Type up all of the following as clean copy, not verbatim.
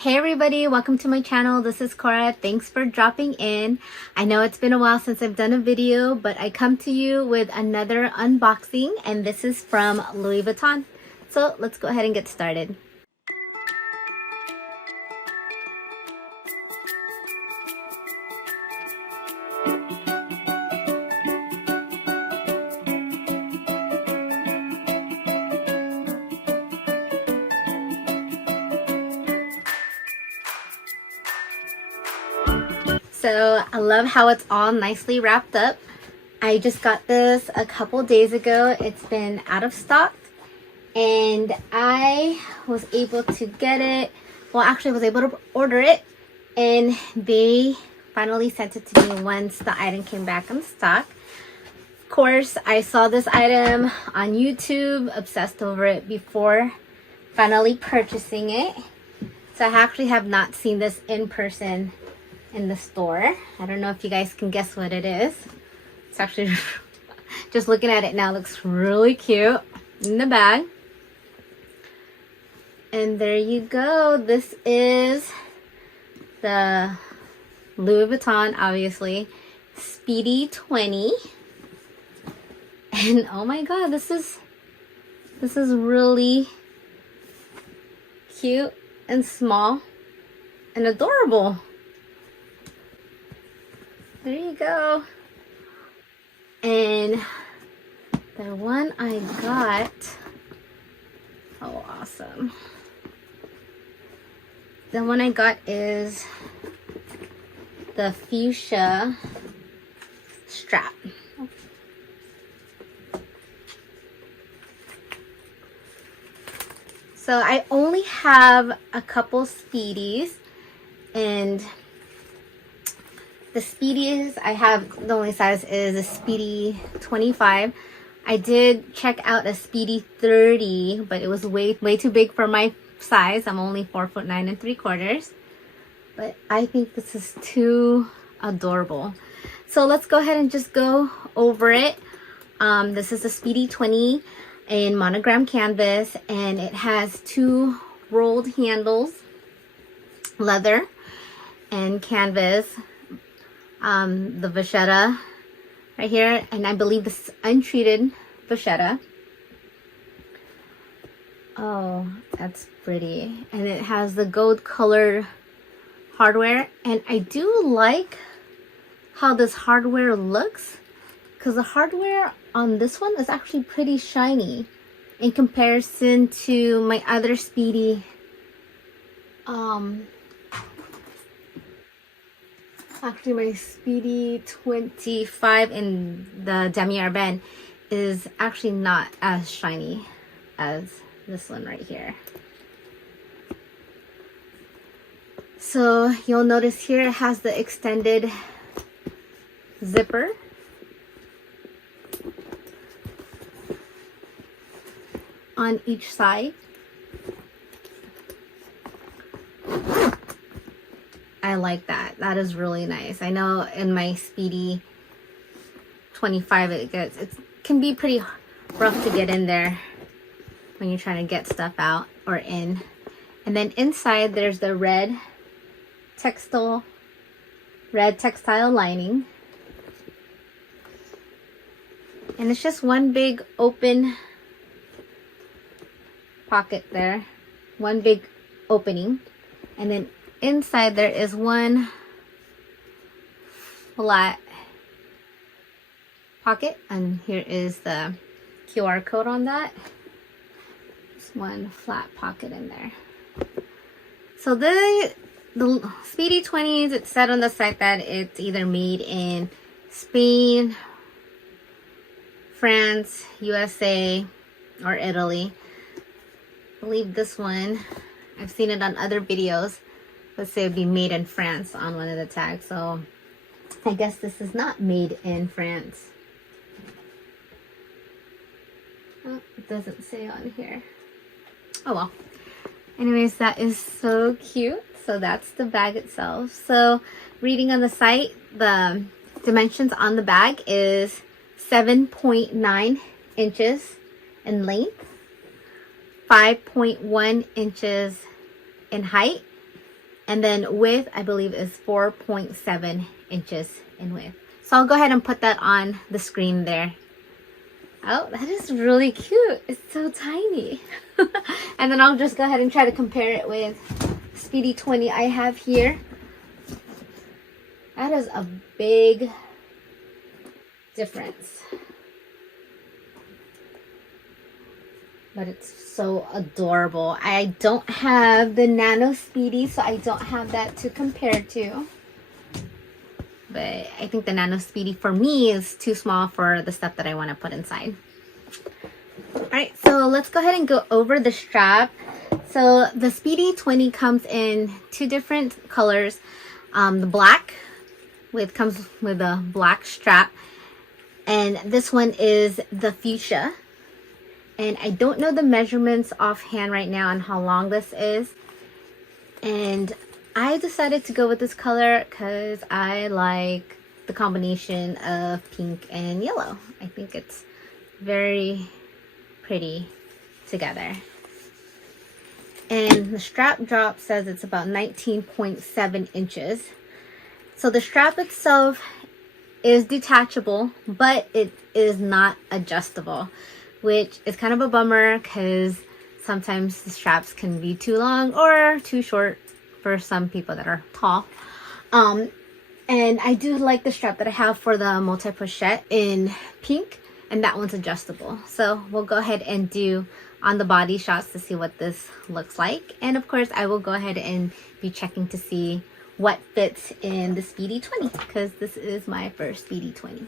Hey everybody, welcome to my channel. This is Cora. Thanks for dropping in. I know it's been a while since I've done a video, but I come to you with another unboxing, and this is from Louis Vuitton. So let's go ahead and get started. So I love how it's all nicely wrapped up. I just got this a couple days ago. It's been out of stock and I was able to get it. Well, actually I was able to order it and they finally sent it to me once the item came back in stock. Of course, I saw this item on YouTube, obsessed over it before finally purchasing it. So I actually have not seen this in person in the store. I don't know if you guys can guess what it is. It's actually just looking at it now, looks really cute in the bag. And there you go. This is the Louis Vuitton, obviously, Speedy 20. And oh my god, this is really cute and small and adorable. There you go. And the one I got, oh awesome. The one I got is the Fuschia strap. So I only have a couple Speedies, and the Speedies I have, the only size is a Speedy 25. I did check out a Speedy 30, but it was way too big for my size. I'm only 4'9" 3/4. But I think this is too adorable. So let's go ahead and just go over it. This is the Speedy 20 in monogram canvas, and it has two rolled handles, leather and canvas. The vachetta right here, and I believe this is untreated vachetta. Oh, that's pretty. And it has the gold colored hardware, and I do like how this hardware looks, because the hardware on this one is actually pretty shiny in comparison to my other Speedy. Actually, my Speedy 25 in the demi band is actually not as shiny as this one right here. So you'll notice here it has the extended zipper. On each side. I like that. That is really nice. I know in my Speedy 25 it can be pretty rough to get in there when you're trying to get stuff out or in. And then inside there's the red textile lining. And it's just one big open pocket there. One big opening. And then inside there is one flat pocket, and here is the QR code on that. Just one flat pocket in there. So the Speedy 20s, it said on the site that it's either made in Spain, France, USA, or Italy. I believe this one, I've seen it on other videos. Let's say it'd be made in France on one of the tags. So I guess this is not made in France. Oh, it doesn't say on here. Oh well. Anyways, that is so cute. So that's the bag itself. So reading on the site, the dimensions on the bag is 7.9 inches in length, 5.1 inches in height, And then width, I believe, is 4.7 inches in width. So I'll go ahead and put that on the screen there. Oh, that is really cute. It's so tiny. And then I'll just go ahead and try to compare it with Speedy 20 I have here. That is a big difference. But it's so adorable. I don't have the Nano Speedy, so I don't have that to compare to. But I think the Nano Speedy for me is too small for the stuff that I want to put inside. Alright, so let's go ahead and go over the strap. So the Speedy 20 comes in two different colors. The black comes with a black strap. And this one is the fuchsia. And I don't know the measurements offhand right now on how long this is. And I decided to go with this color because I like the combination of pink and yellow. I think it's very pretty together. And the strap drop says it's about 19.7 inches. So the strap itself is detachable, but it is not adjustable, which is kind of a bummer because sometimes the straps can be too long or too short for some people that are tall. And I do like the strap that I have for the Multi Pochette in pink, and that one's adjustable. So we'll go ahead and do on the body shots to see what this looks like. And of course, I will go ahead and be checking to see what fits in the Speedy 20 because this is my first Speedy 20.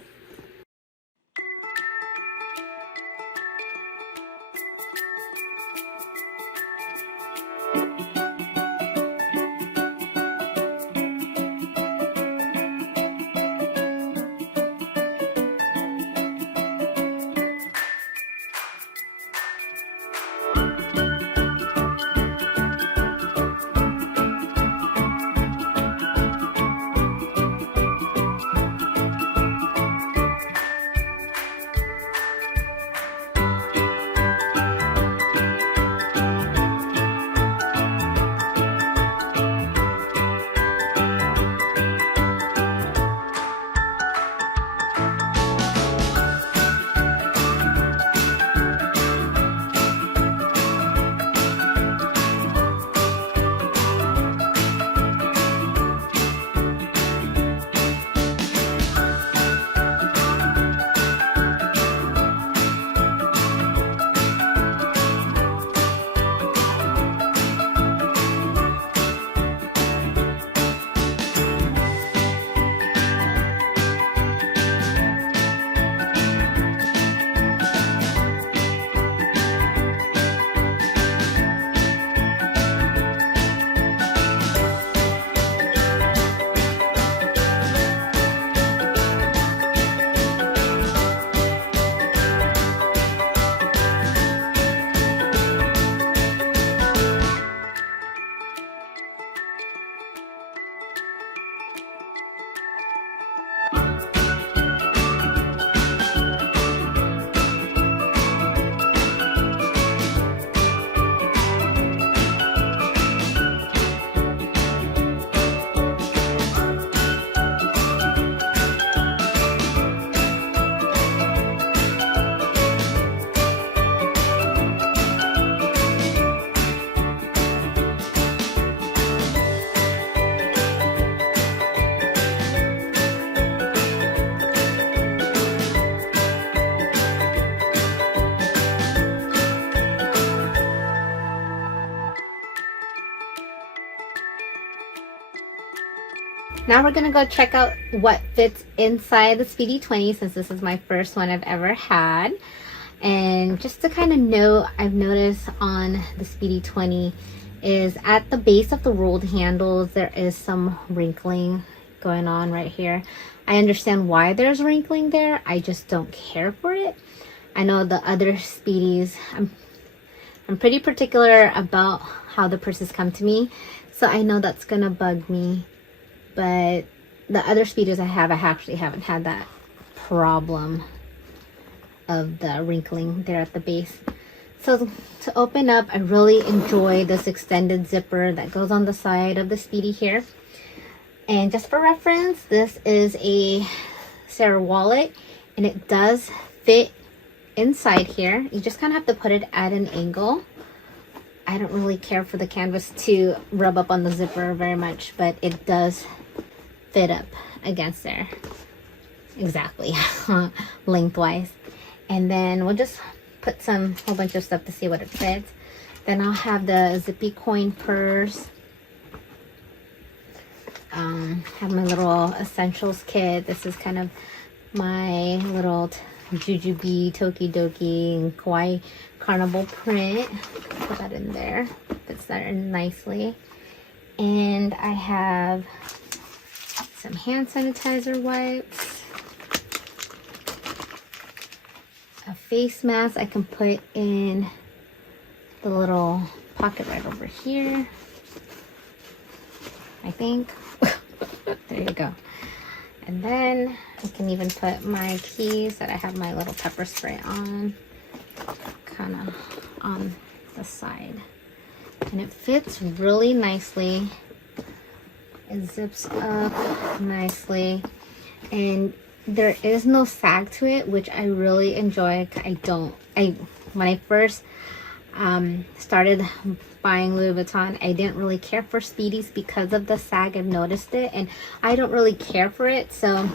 Now we're gonna go check out what fits inside the Speedy 20 since this is my first one I've ever had. And just to kind of know, I've noticed on the Speedy 20 is at the base of the rolled handles there is some wrinkling going on right here. I understand why there's wrinkling there, I just don't care for it. I know the other Speedies, I'm pretty particular about how the purses come to me, so I know that's gonna bug me. But the other Speedies I actually haven't had that problem of the wrinkling there at the base. So to open up, I really enjoy this extended zipper that goes on the side of the Speedy here. And just for reference, this is a Sarah wallet, and it does fit inside here. You just kind of have to put it at an angle. I don't really care for the canvas to rub up on the zipper very much, but it does fit up against there exactly lengthwise. And then we'll just put some whole bunch of stuff to see what it fits. Then I'll have the zippy coin purse, have my little essentials kit. This is kind of my little jujube, tokidoki, and kawaii carnival print. Put that in there, fits that in nicely. And I have some hand sanitizer wipes, a face mask I can put in the little pocket right over here, I think. There you go. And then I can even put my keys that I have my little pepper spray on, kind of on the side. And it fits really nicely. It zips up nicely. And there is no sag to it, which I really enjoy. When I first started buying Louis Vuitton, I didn't really care for Speedies because of the sag. I've noticed it, and I don't really care for it, so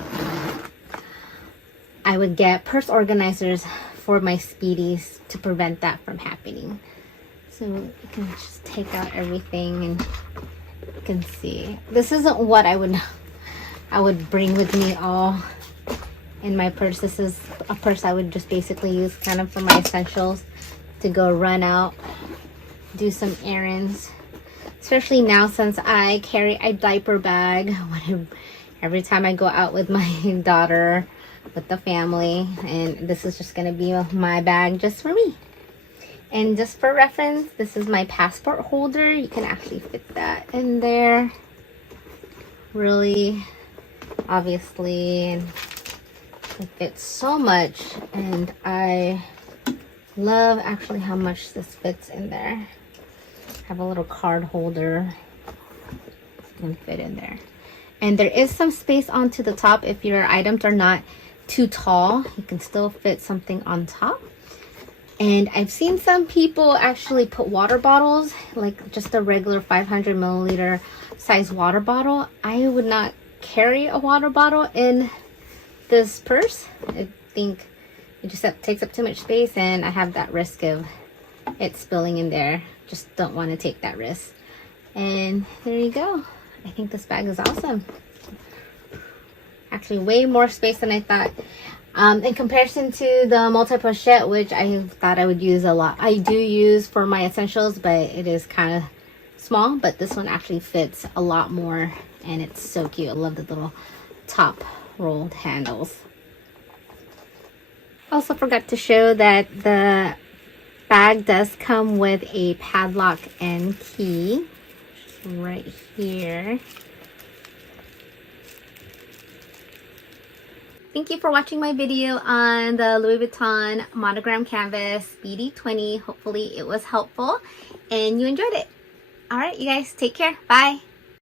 I would get purse organizers for my Speedies to prevent that from happening. So you can just take out everything, and you can see this isn't what I would bring with me all in my purse. This is a purse I would just basically use kind of for my essentials, to go run out, do some errands, especially now since I carry a diaper bag every time I go out with my daughter, with the family. And this is just going to be my bag just for me. And just for reference, this is my passport holder. You can actually fit that in there really obviously, and it fits so much. And I love actually how much this fits in there. Have a little card holder, can fit in there. And there is some space onto the top. If your items are not too tall, you can still fit something on top. And I've seen some people actually put water bottles, like just a regular 500 milliliter size water bottle. I would not carry a water bottle in this purse. I think it just takes up too much space, and I have that risk of it spilling in there. Just don't want to take that risk. And there you go. I think this bag is awesome. Actually, way more space than I thought. In comparison to the Multi Pochette, which I thought I would use a lot. I do use for my essentials, but it is kind of small. But this one actually fits a lot more, and it's so cute. I love the little top rolled handles. Also forgot to show that the bag does come with a padlock and key right here. Thank you for watching my video on the Louis Vuitton monogram canvas Speedy 20. Hopefully it was helpful and you enjoyed it. All right, you guys, take care. Bye.